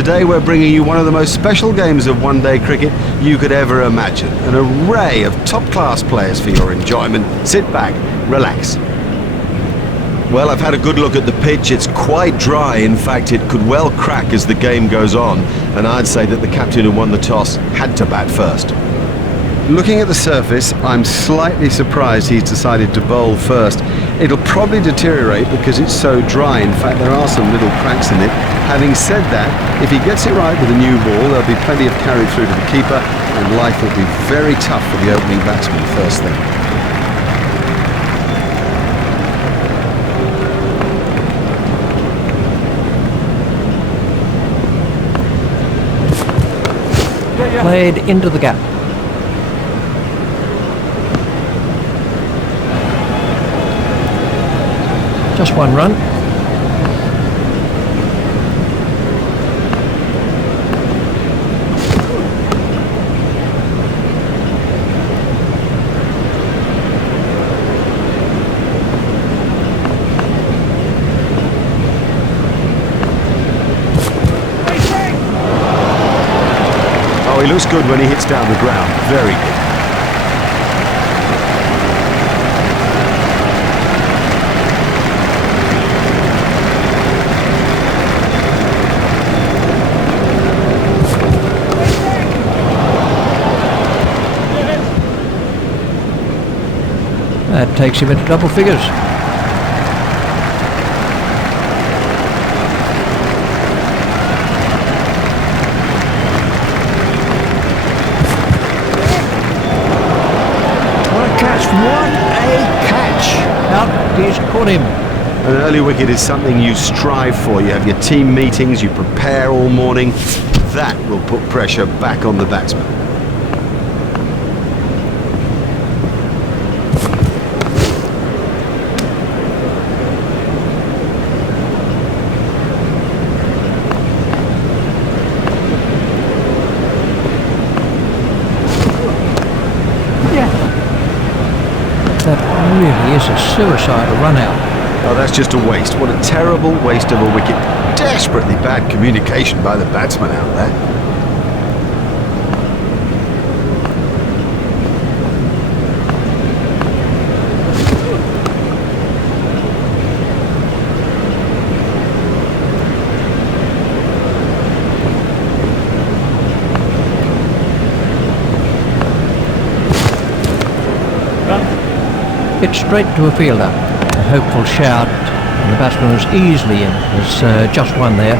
Today we're bringing you one of the most special games of one-day cricket you could ever imagine. An array of top-class players for your enjoyment. Sit back, relax. Well, I've had a good look at the pitch. It's quite dry. In fact, it could well crack as the game goes on. And I'd say that the captain who won the toss had to bat first. Looking at the surface, I'm slightly surprised he's decided to bowl first. It'll probably deteriorate because it's so dry. In fact, there are some little cracks in it. Having said that, if he gets it right with a new ball, there'll be plenty of carry through to the keeper, and life will be very tough for the opening batsman first thing. Played into the gap. Just one run. Oh, he looks good when he hits down the ground. Very good. That takes him into double figures. What a catch! What a catch! Out, he's caught him. An early wicket is something you strive for. You have your team meetings, you prepare all morning. That will put pressure back on the batsman. That really is a suicidal run out. Oh, that's just a waste. What a terrible waste of a wicket. Desperately bad communication by the batsman out there. Hit straight to a fielder. A hopeful shout, and the batsman was easily in. There's just one there.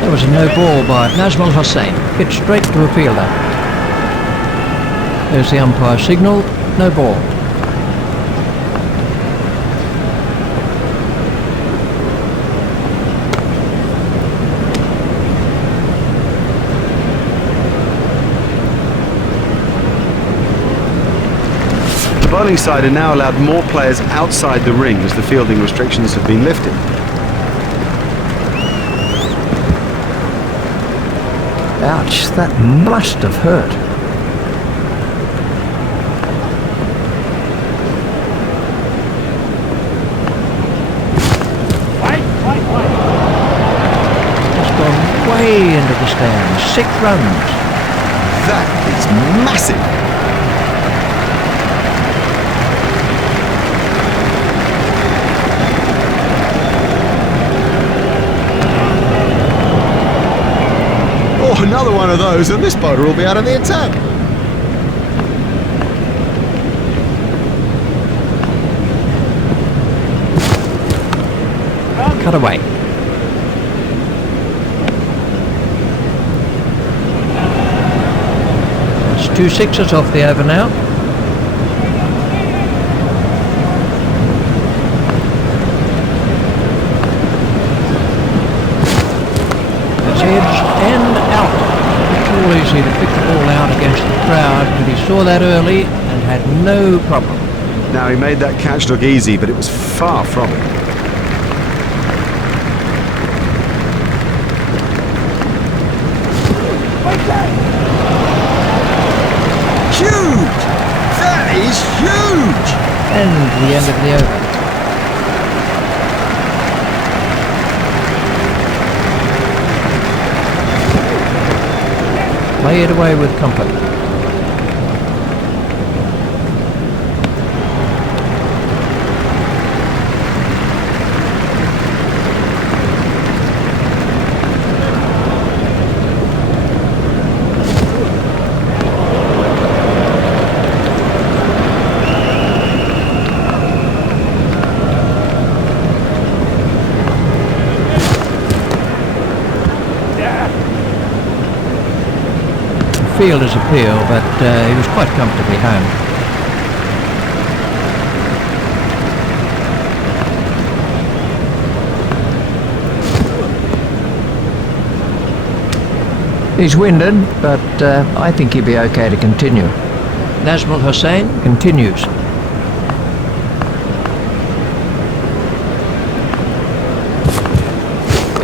There was a no ball by Nazmul Hussain. Hit straight to a fielder. There's the umpire signal. No ball. The bowling side are now allowed more players outside the ring as the fielding restrictions have been lifted. Ouch, that must have hurt. Just gone way into the stands. 6 runs. That is massive. Oh, another one of those, and this bowler will be out of the attack. Cut away. It's 2 sixes off the over now. That's edge and out. It's all easy to pick the ball out against the crowd, but he saw that early and had no problem. Now, he made that catch look easy, but it was far from it. Huge! That is huge! And the end of the over. Play it away with comfort. Fielder's appeal, but he was quite comfortably home. He's winded, but I think he'll be okay to continue. Nazmul Hussain continues.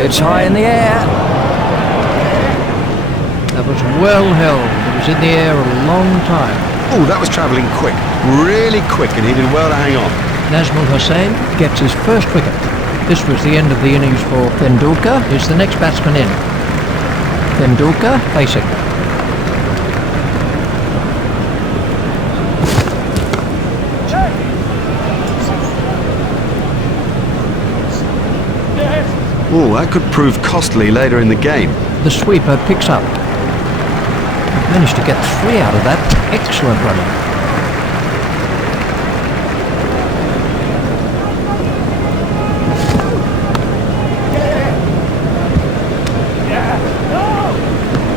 It's high in the air. That was well held. It was in the air a long time. Oh, that was travelling quick. Really quick, and he did well to hang on. Nazmul Hussain gets his first wicket. This was the end of the innings for Tendulkar. Is the next batsman in. Tendulkar facing. Oh, that could prove costly later in the game. The sweeper picks up. Managed to get 3 out of that. Excellent running.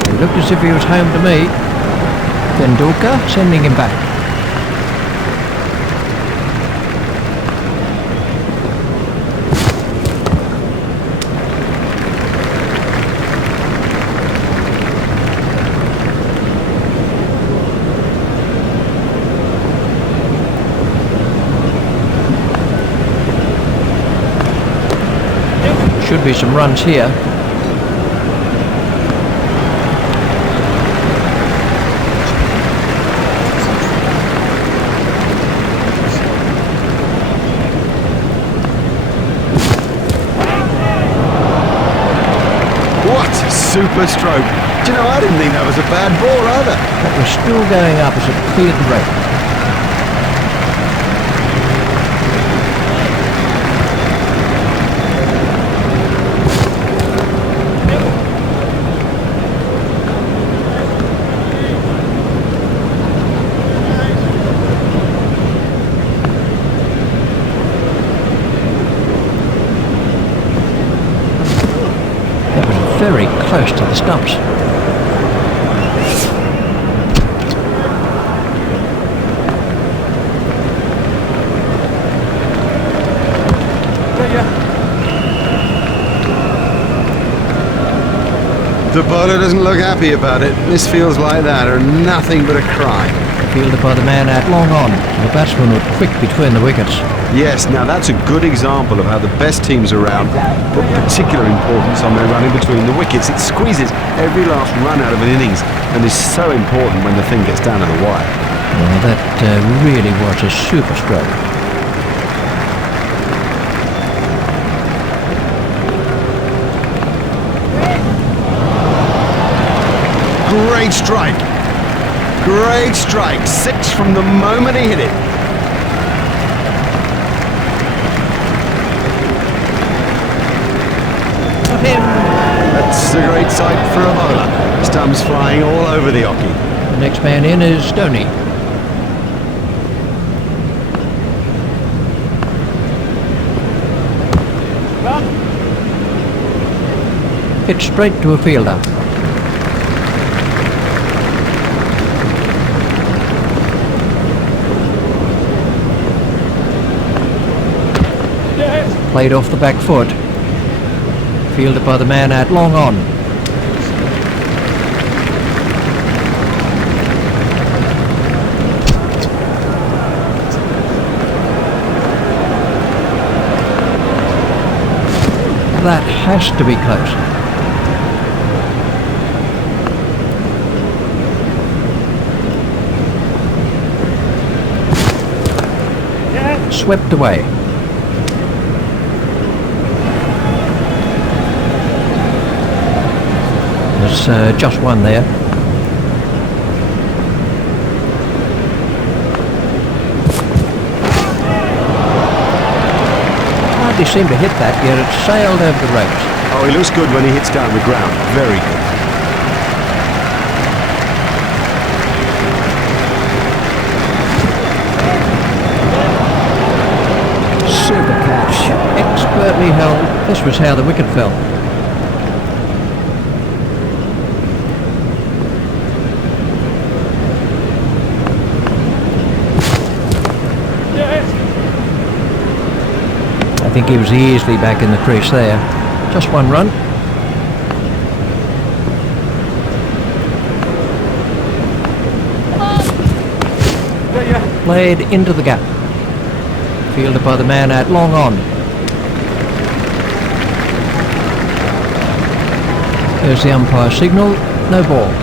He looked as if he was home to me. Tendulkar sending him back. Should be some runs here. What a super stroke. Do you know, I didn't think that was a bad ball either. That was still going up as it cleared the rate. Very close to the stumps. The bowler doesn't look happy about it. This feels like that, or nothing but a crime. Fielded by the man out long on. The batsman was quick between the wickets. Yes, now that's a good example of how the best teams around put particular importance on their running between the wickets. It squeezes every last run out of an innings and is so important when the thing gets down to the wire. Well, that really was a super stroke. Great strike. Great strike. 6 from the moment he hit it. That's a great sight for a bowler. Stumps flying all over the hockey. The next man in is Stoney. Hit straight to a fielder. Played off the back foot. Fielded by the man out long on. That has to be close. Swept away. There's just one there. Hardly seemed to hit that, yet it sailed over the ropes. Oh, he looks good when he hits down the ground. Very good. Super catch. Expertly held. This was how the wicket fell. I think he was easily back in the crease there. Just one run. Played into the gap. Fielded by the man out long on. There's the umpire signal. No ball.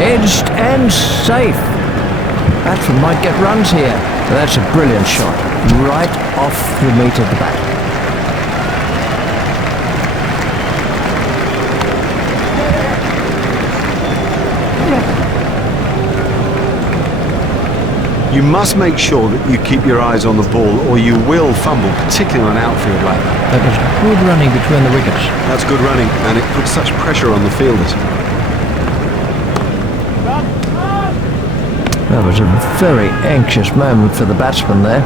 Edged and safe. Batsman might get runs here. That's a brilliant shot. Right off the meat of the bat. You must make sure that you keep your eyes on the ball or you will fumble, particularly on an outfield like that. That was good running between the wickets. That's good running, and it puts such pressure on the fielders. That was a very anxious moment for the batsman there.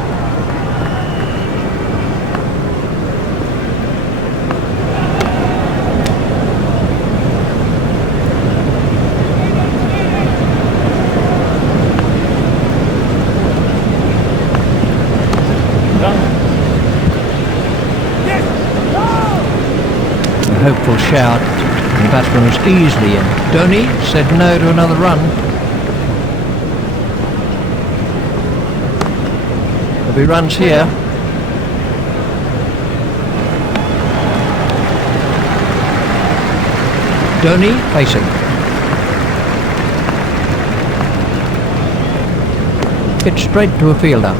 A hopeful shout, and the batsman was easily in. Dhoni said no to another run. There'll be runs here. Dhoni facing. Hit straight to a fielder.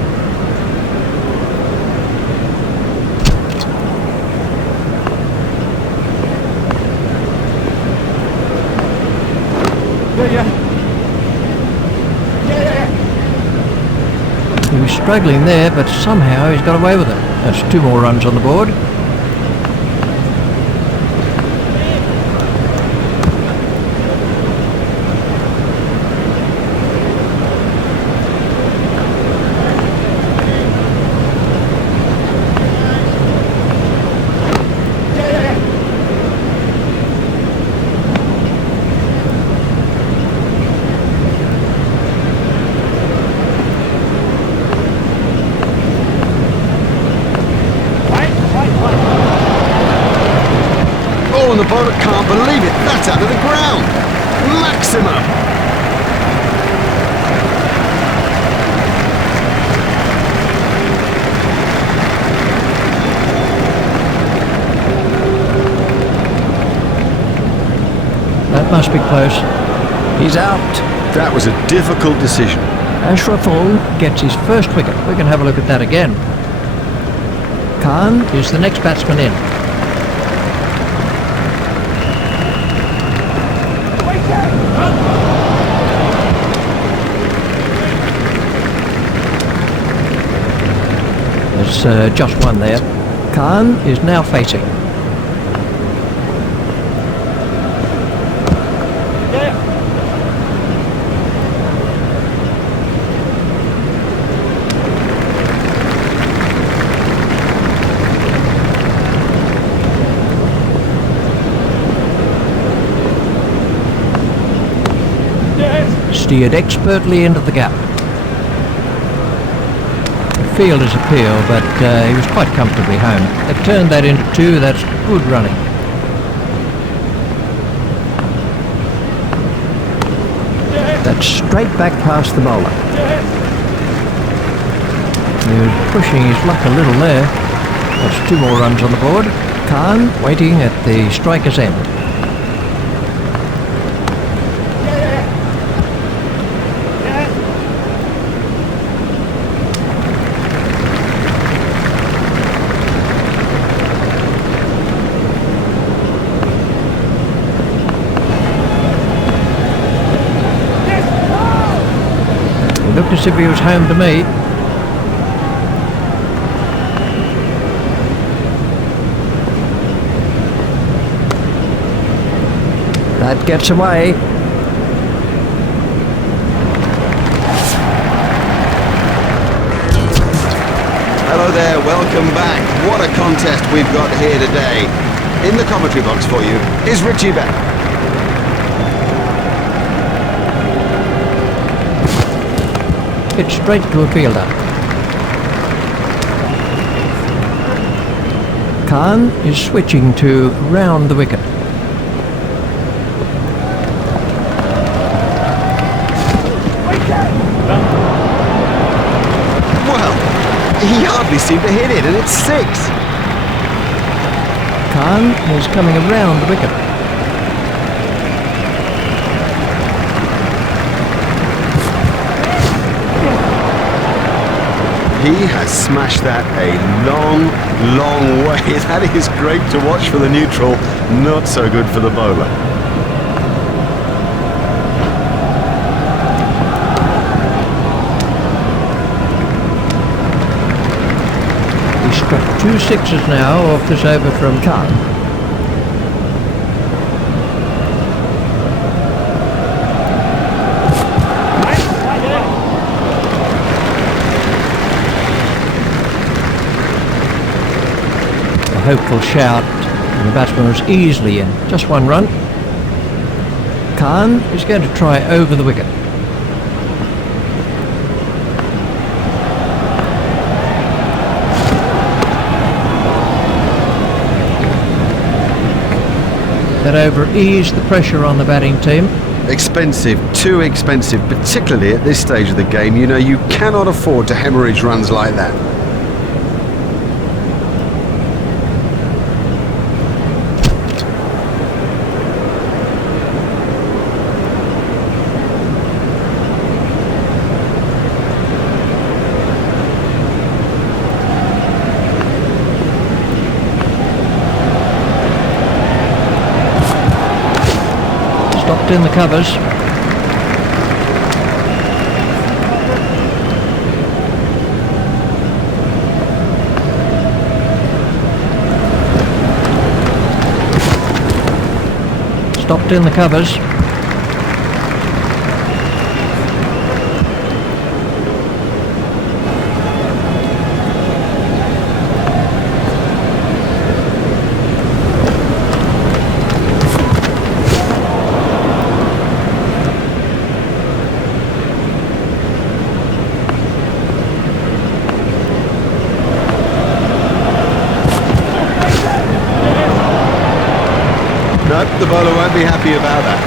He was struggling there, but somehow he's got away with it. That's 2 more runs on the board. Oh, and the bowler can't believe it. That's out of the ground. Maximum. That must be close. He's out. That was a difficult decision. Ashraful gets his first wicket. We can have a look at that again. Khan is the next batsman in. There's just one there. Khan is now facing. Steered expertly into the gap. The fielder's appeal, but he was quite comfortably home. They've turned that into 2. That's good running. That's straight back past the bowler. He was pushing his luck a little there. That's 2 more runs on the board. Khan waiting at the striker's end. It looked as if he was home to me. That gets away. Hello there, welcome back. What a contest we've got here today. In the commentary box for you is Richie Beck. It's straight to a fielder. Khan is switching to round the wicket. He hardly seemed to hit it, and it's 6. Khan is coming around the wicket. He has smashed that a long, long way. That is great to watch for the neutral, not so good for the bowler. Struck 2 6s now off this over from Khan. A hopeful shout, and the batsman was easily in. Just 1 run. Khan is going to try over the wicket. That over eased the pressure on the batting team. Expensive, too expensive, particularly at this stage of the game. You know, you cannot afford to hemorrhage runs like that. Stopped in the covers. Stopped in the covers. Nope, the bowler won't be happy about that.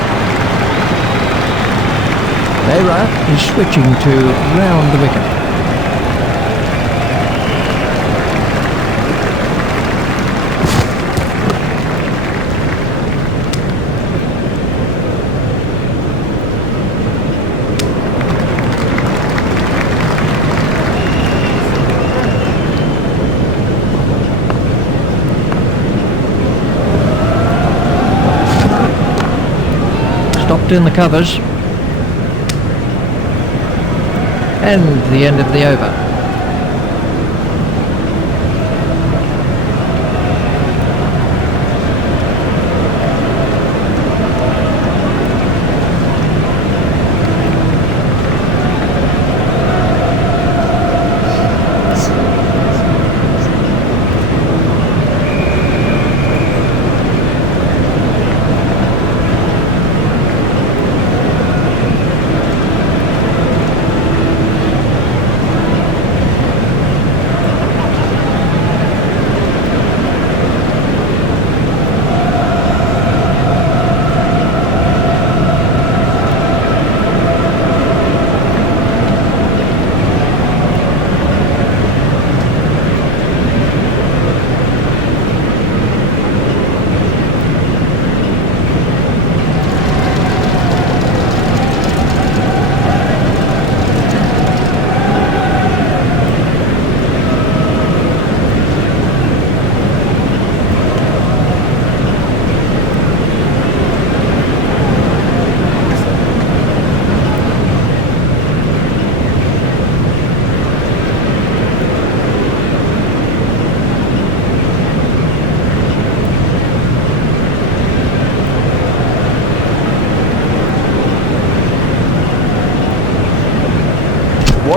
Behra is switching to round the wicket. Stopped in the covers. And the end of the over.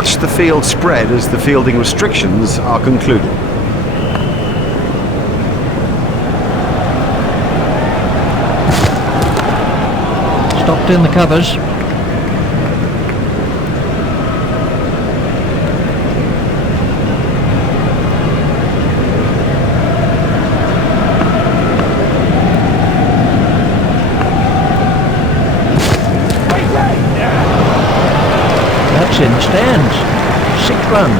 watch the field spread as the fielding restrictions are concluded. Stopped in the covers. That's in the stands. 6 runs.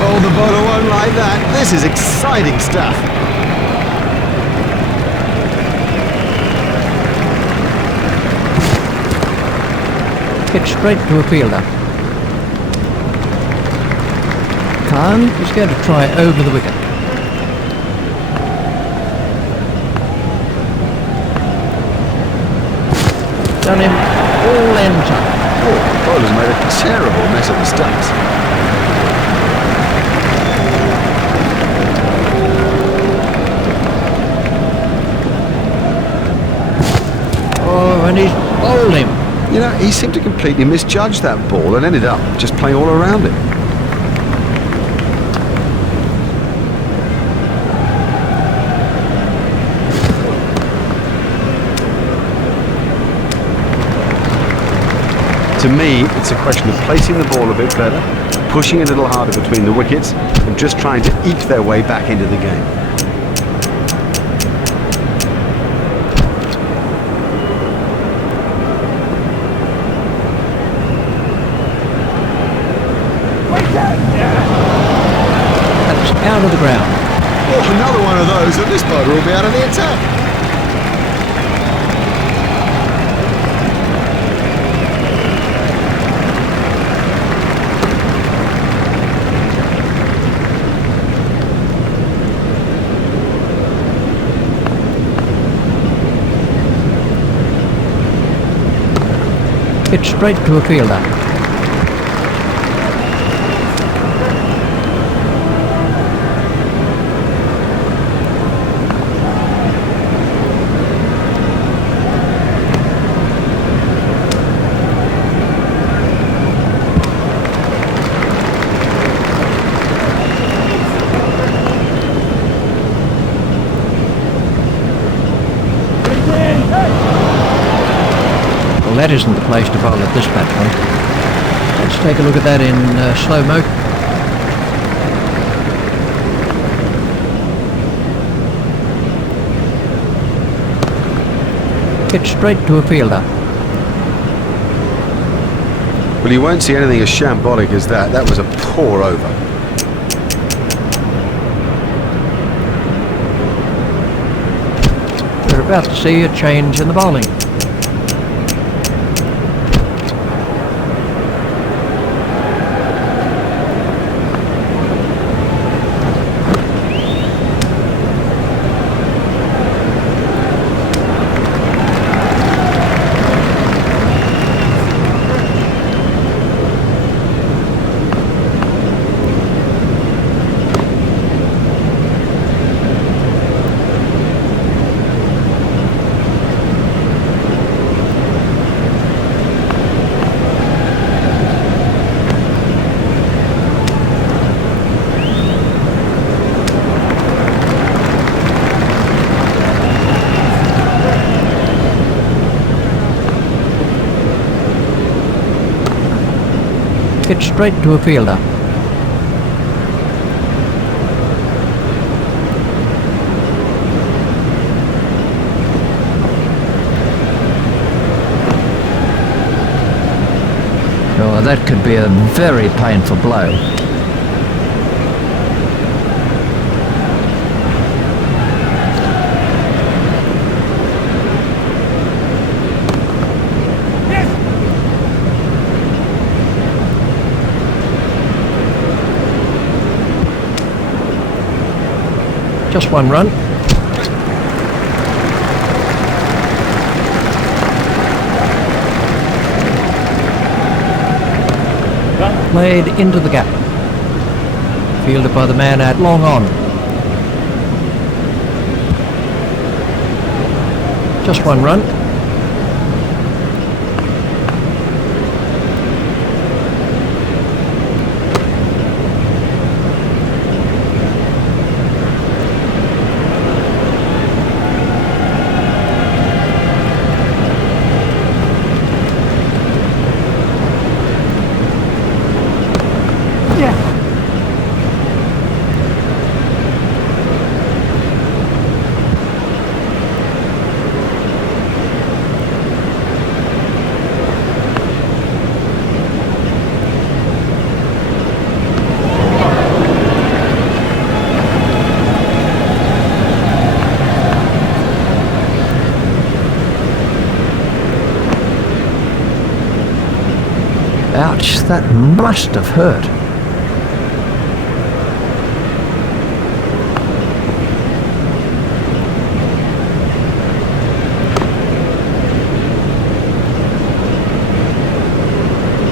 Oh, the bowler won't like that. This is exciting stuff. Hit straight to a fielder. Khan is going to try over the wicket. Done him all ends up. Oh, the bowler's made a terrible mess of the stumps. Oh, and he's bowled him. You know, he seemed to completely misjudge that ball and ended up just playing all around it. To me, it's a question of placing the ball a bit better, pushing it a little harder between the wickets, and just trying to eke their way back into the game. That's out of the ground. Oh, another one of those, and this bowler will be out of the attack. Hit straight to a fielder. Well, that isn't the place to bowl at this batsman. Let's take a look at that in slow-mo. Hit straight to a fielder. Well, you won't see anything as shambolic as that. That was a poor over. We're about to see a change in the bowling. Hit straight to a fielder. Oh, that could be a very painful blow. Just 1 run. Played into the gap. Fielded by the man at long on. Just 1 run. Ouch, that must have hurt.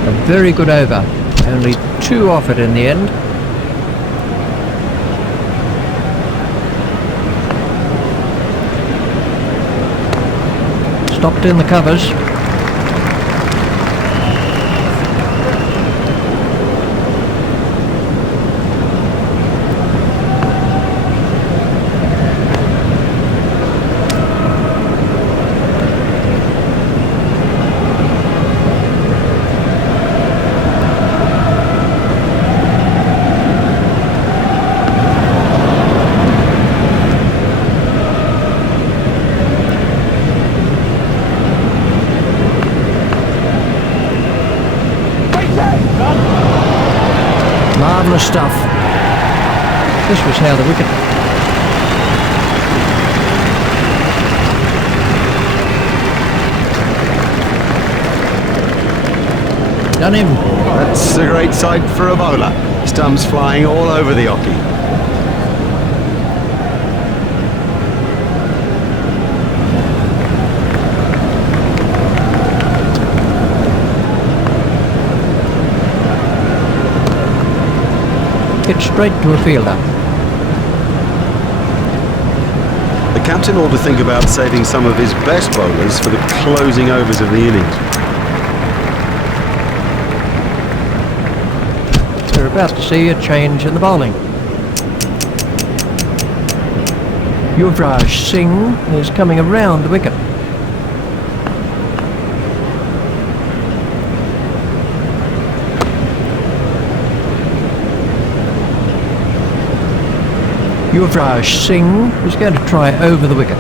A very good over. Only 2 off it in the end. Stopped in the covers. Marvellous stuff. This was how the wicket... Done him. That's a great sight for a bowler. Stumps flying all over the hockey. Hit straight to a fielder. The captain ought to think about saving some of his best bowlers for the closing overs of the innings. We're about to see a change in the bowling. Yuvraj Singh is coming around the wicket. Yuvraj Singh is going to try over the wicket.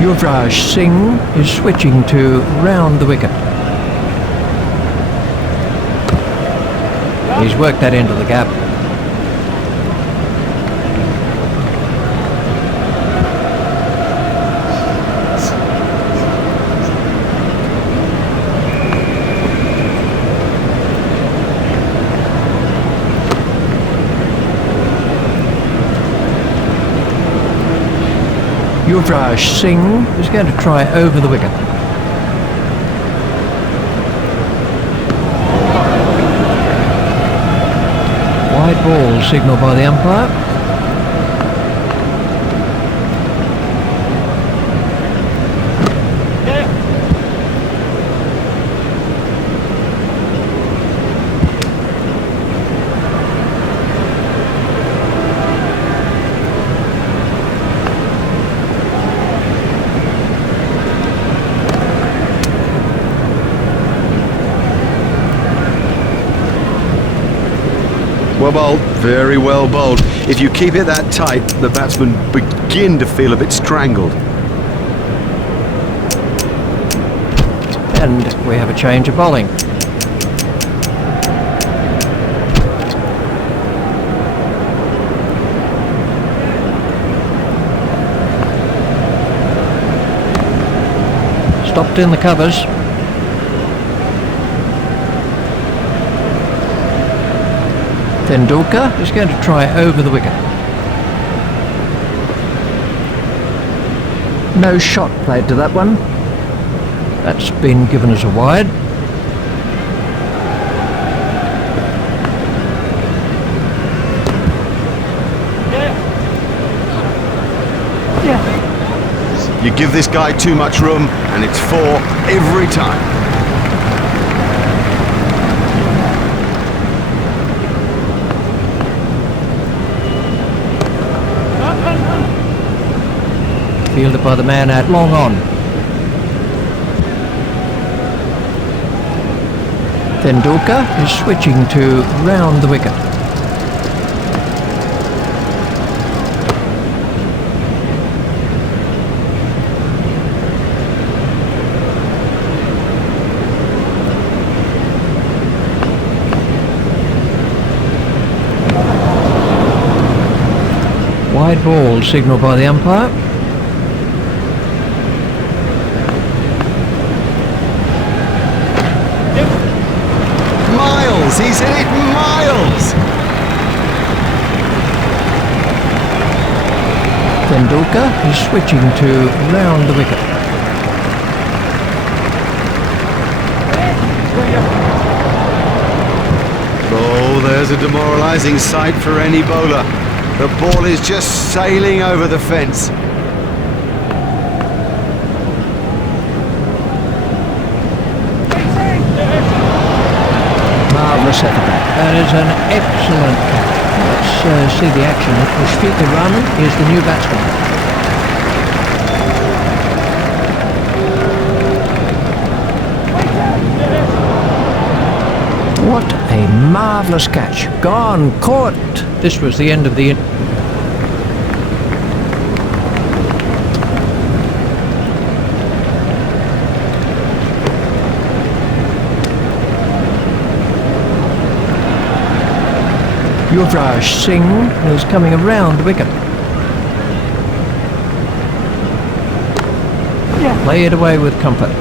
Yuvraj Singh is switching to round the wicket. He's worked that into the gap. Yuvraj Singh is going to try over the wicket. Wide ball signalled by the umpire. Well bowled, very well bowled. If you keep it that tight, the batsmen begin to feel a bit strangled. And we have a change of bowling. Stopped in the covers. Tendulkar is going to try over the wicket. No shot played to that one. That's been given as a wide. You give this guy too much room and it's 4 every time. Fielded by the man out long on. Tendulkar is switching to round the wicket. Wide ball signalled by the umpire. miles. He's hit it miles. Tendulkar is switching to round the wicket. Oh, there's a demoralising sight for any bowler. The ball is just sailing over the fence. Marvellous effort that. That is an excellent catch. Let's see the action. Mushfiqur Rahman is the new batsman. What a marvellous catch. Gone, caught. This was the end of the... Yuvraj Singh is coming around the wicket. Play it away with comfort.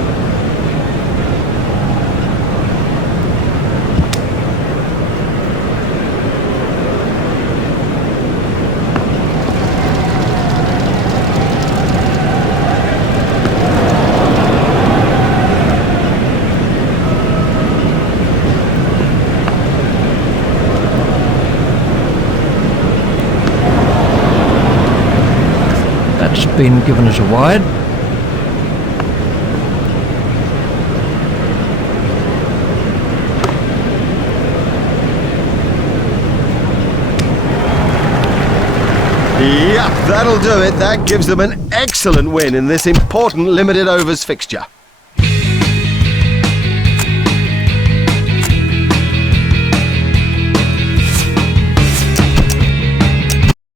That's been given as a wide. Yep, that'll do it. That gives them an excellent win in this important limited overs fixture.